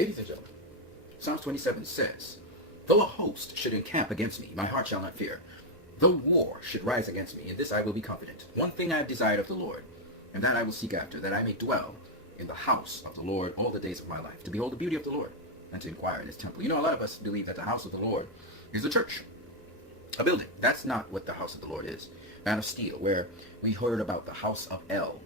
Ladies and gentlemen, Psalms 27 says, though a host should encamp against me, my heart shall not fear. Though war should rise against me, in this I will be confident. One thing I have desired of the Lord, and that I will seek after, that I may dwell in the house of the Lord all the days of my life, to behold the beauty of the Lord, and to inquire in his temple. You know, a lot of us believe that the house of the Lord is a church, a building. That's not what the house of the Lord is. Man of Steel, where we heard about the house of El.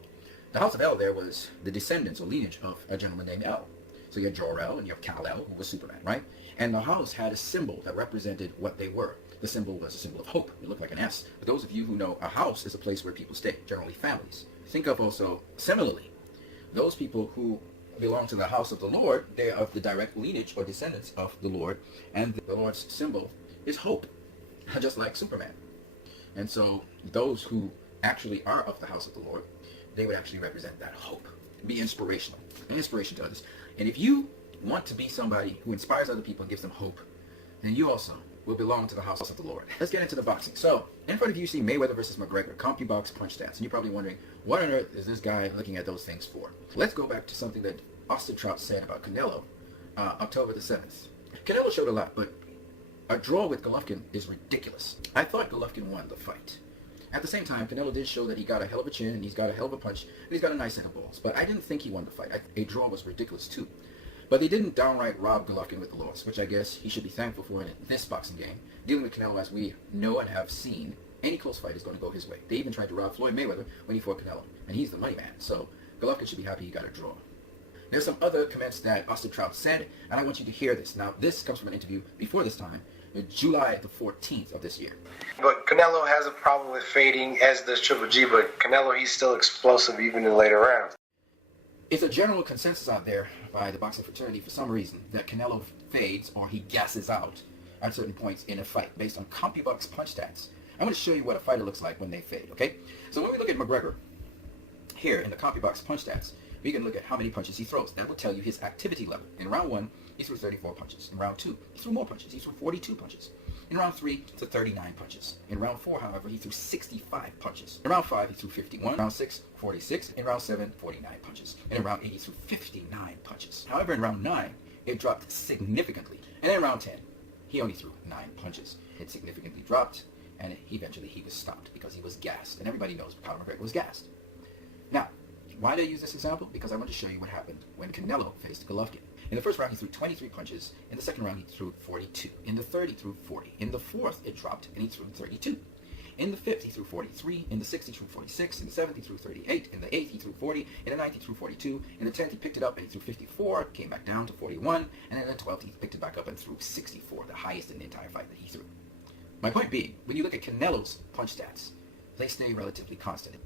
The house of El there was the descendants or lineage of a gentleman named El. So you have Jor-El and you have Kal-El, who was Superman, right? And the house had a symbol that represented what they were. The symbol was a symbol of hope. It looked like an S. For those of you who know, a house is a place where people stay, generally families. Think of also, similarly, those people who belong to the house of the Lord, they are of the direct lineage or descendants of the Lord, and the Lord's symbol is hope, just like Superman. And so those who actually are of the house of the Lord, they would actually represent that hope, be inspirational, an inspiration to others. And if you want to be somebody who inspires other people and gives them hope, then you also will belong to the house of the Lord. Let's get into the boxing. So, in front of you see Mayweather versus McGregor, CompuBox punch stats. And you're probably wondering, what on earth is this guy looking at those things for? Let's go back to something that Austin Trout said about Canelo, October the 7th. Canelo showed a lot, but a draw with Golovkin is ridiculous. I thought Golovkin won the fight. At the same time, Canelo did show that he got a hell of a chin, and he's got a hell of a punch, and he's got a nice set of balls. But I didn't think he won the fight. A draw was ridiculous too. But they didn't downright rob Golovkin with the loss, which I guess he should be thankful for in this boxing game. Dealing with Canelo, as we know and have seen, any close fight is going to go his way. They even tried to rob Floyd Mayweather when he fought Canelo, and he's the money man. So Golovkin should be happy he got a draw. There's some other comments that Austin Trout said, and I want you to hear this. Now, this comes from an interview before this time, July the 14th of this year. But Canelo has a problem with fading, as does Triple G, but Canelo, he's still explosive even in later rounds. It's a general consensus out there by the boxing fraternity for some reason that Canelo fades or he gasses out at certain points in a fight based on CompuBox punch stats. I'm going to show you what a fighter looks like when they fade, okay? So when we look at McGregor, here in the CompuBox punch stats, we can look at how many punches he throws. That will tell you his activity level. In round 1, he threw 34 punches. In round 2, he threw more punches. He threw 42 punches. In round 3, he threw 39 punches. In round 4, however, he threw 65 punches. In round 5, he threw 51. In round 6, 46. In round 7, 49 punches. And in round 8, he threw 59 punches. However, in round 9, it dropped significantly. And in round 10, he only threw 9 punches. It significantly dropped, and eventually he was stopped because he was gassed. And everybody knows Conor McGregor was gassed. Now, why did I use this example? Because I want to show you what happened when Canelo faced Golovkin. In the first round, he threw 23 punches. In the second round, he threw 42. In the third, he threw 40. In the fourth, it dropped, and he threw 32. In the fifth, he threw 43. In the sixth, he threw 46. In the seventh, he threw 38. In the eighth, he threw 40. In the ninth, he threw 42. In the 10th, he picked it up and he threw 54, came back down to 41. And in the 12th, he picked it back up and threw 64, the highest in the entire fight that he threw. My point being, when you look at Canelo's punch stats, they stay relatively constant.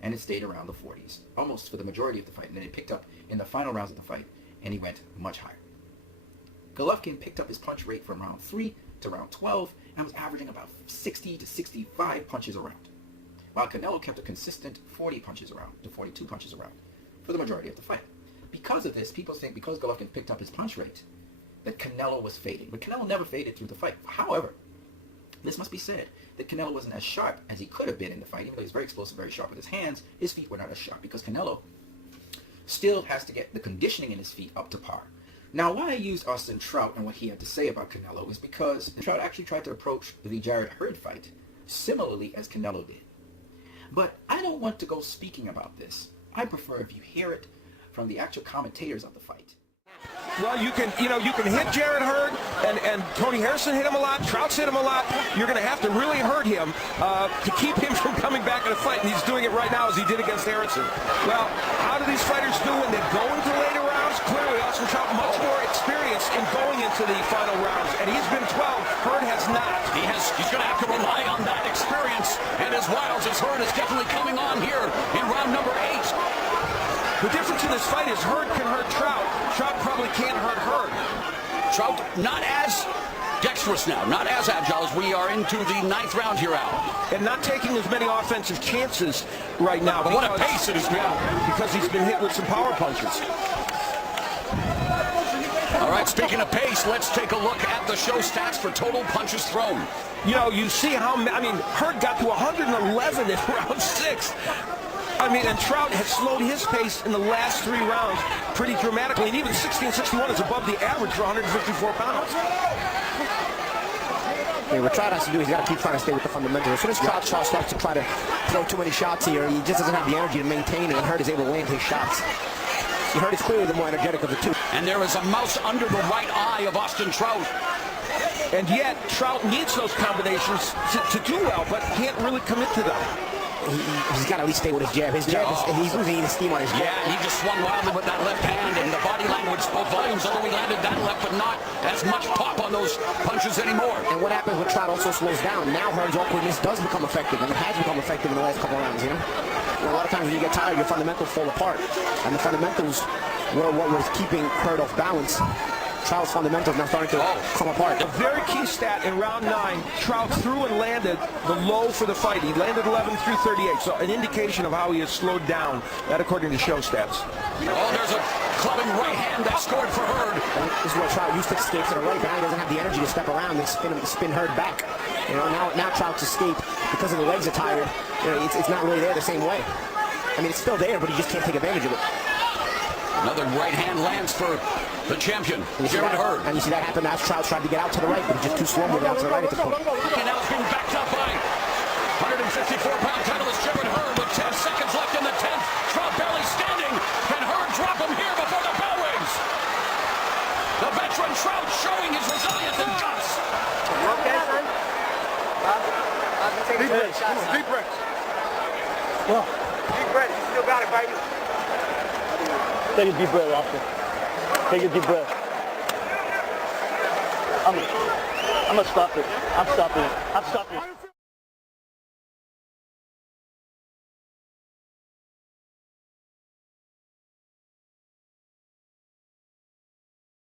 And it stayed around the 40s, almost for the majority of the fight. And then it picked up in the final rounds of the fight, and he went much higher. Golovkin picked up his punch rate from round 3 to round 12, and was averaging about 60 to 65 punches around, while Canelo kept a consistent 40 punches around to 42 punches around for the majority of the fight. Because of this, people think because Golovkin picked up his punch rate, that Canelo was fading. But Canelo never faded through the fight. However, this must be said, that Canelo wasn't as sharp as he could have been in the fight. Even though he's very explosive, very sharp with his hands, his feet were not as sharp because Canelo still has to get the conditioning in his feet up to par. Now, why I used Austin Trout and what he had to say about Canelo is because Trout actually tried to approach the Jarrett Hurd fight similarly as Canelo did. But I don't want to go speaking about this. I prefer if you hear it from the actual commentators of the fight. Well, you can hit Jarrett Hurd, and Tony Harrison hit him a lot. Trout's hit him a lot. You're going to have to really hurt him to keep him from coming back in a fight, and he's doing it right now as he did against Harrison. Well, how do these fighters do when they go into later rounds? Clearly, Austin Trout much more experience in going into the final rounds, and he's been 12. Hurd has not. He's going to have to rely on that experience, and as wild as Hurd is definitely coming on here in round number 8. The difference in this fight is Hurd can hurt Trout. Trout probably can't hurt Hurd. Trout not as dexterous now, not as agile as we are into the 9th round here, Al. And not taking as many offensive chances right now. But what a pace it has been. Because he's been hit with some power punches. All right, speaking of pace, let's take a look at the show stats for total punches thrown. You know, you see how, Hurd got to 111 in round 6. I mean, and Trout has slowed his pace in the last 3 rounds pretty dramatically, and even 16-61 is above the average for 154 pounds. Yeah, what Trout has to do is he's got to keep trying to stay with the fundamentals. As soon as Trout starts to try to throw too many shots here, he just doesn't have the energy to maintain it, and Hurd is able to land his shots. Hurd is clearly the more energetic of the two. And there is a mouse under the right eye of Austin Trout. And yet, Trout needs those combinations to do well, but can't really commit to them. He's got to at least stay with his jab. His jab, he's losing the steam on his jab. Yeah, he just swung wildly with that left hand, and the body language spoke volumes, although he landed that left, but not as much pop on those punches anymore. And what happens when Trout also slows down? Now Hurd's awkwardness does become effective, and it has become effective in the last couple of rounds, you know? A lot of times when you get tired, your fundamentals fall apart. And the fundamentals were what was keeping Hurd off balance. Trout's fundamentals now starting to come apart. A very key stat in round 9, Trout threw and landed the low for the fight. He landed 11 through 38, so an indication of how he has slowed down, that according to show stats. Oh, there's a clubbing right hand that scored for Hurd. And this is where Trout used to escape to the right, but now he doesn't have the energy to step around and spin Hurd back. You know, now Trout's escape, because of the legs are tired, you know, it's not really there the same way. I mean, it's still there, but he just can't take advantage of it. Another right hand lands for the champion, Jared Hurd. And you see that happen as Trout tried to get out to the right, but he's just too slow moving out to the right at this point. Canel's being backed up by 154-pound titleist Jared Hurd with 10 seconds left in the 10th. Trout barely standing. Can Hurd drop him here before the bell rings? The veteran Trout showing his resilience and guts. You okay, son? Deep breath. Deep breath. Well, deep breath. You still got it, right? Take a deep breath, Oscar. Take a deep breath. I'm gonna stop it. I'm stopping it.